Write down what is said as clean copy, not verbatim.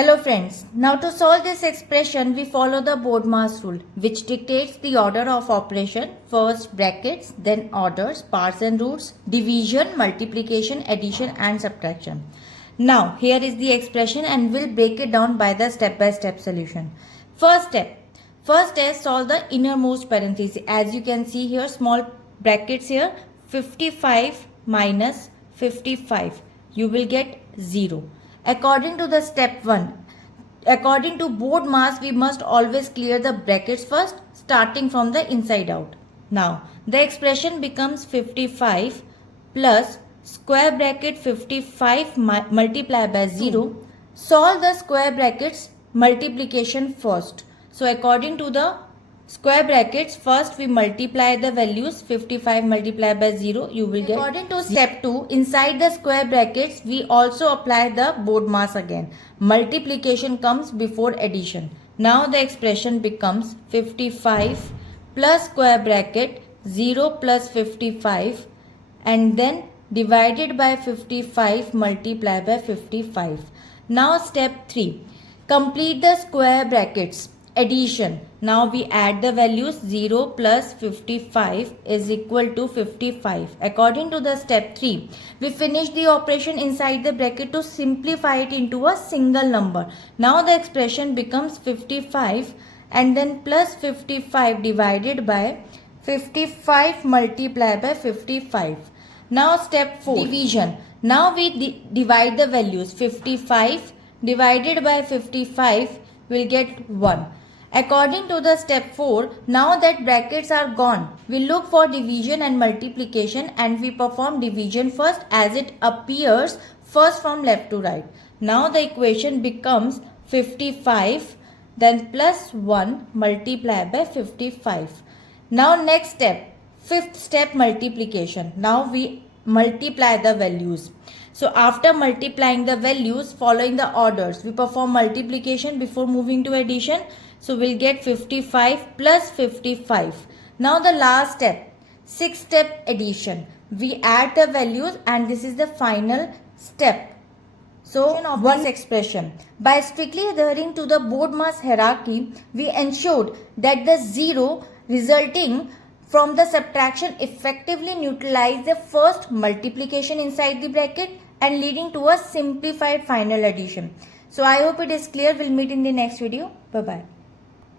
Hello friends, now to solve this expression we follow the BODMAS rule which dictates the order of operation, first brackets, then orders, parts and roots, division, multiplication, addition and subtraction. Now here is the expression and we'll break it down by the step-by-step solution. First is solve the innermost parenthesis. As you can see here, small brackets here, 55 minus 55, you will get 0. According to the step 1, according to BODMAS, we must always clear the brackets first, starting from the inside out. Now, the expression becomes 55 plus square bracket 55 multiplied by 0. Solve the square brackets multiplication first. So, according to the square brackets, first we multiply the values 55 multiplied by 0, you will get. According to step 2, inside the square brackets, we also apply the BODMAS again. Multiplication comes before addition. Now the expression becomes 55 plus square bracket 0 plus 55 and then divided by 55 multiplied by 55. Now step 3, complete the square brackets. Addition. Now we add the values 0 plus 55 is equal to 55. According to the step 3, we finish the operation inside the bracket to simplify it into a single number. Now the expression becomes 55 and then plus 55 divided by 55 multiplied by 55. Now step 4, division. Now we divide the values 55 divided by 55 will get 1. According to the step 4, now that brackets are gone, we look for division and multiplication and we perform division first as it appears first from left to right. Now the equation becomes 55 then plus 1 multiplied by 55. Now next step, fifth step, multiplication. Now we multiply the values. So after multiplying the values following the orders, we perform multiplication before moving to addition. So we'll get 55 plus 55. Now the last step, sixth step, addition. We add the values and this is the final step. So of this expression, by strictly adhering to the BODMAS hierarchy, we ensured that the 0 resulting from the subtraction effectively neutralize the first multiplication inside the bracket and leading to a simplified final addition. So I hope it is clear. We'll meet in the next video. Bye-bye.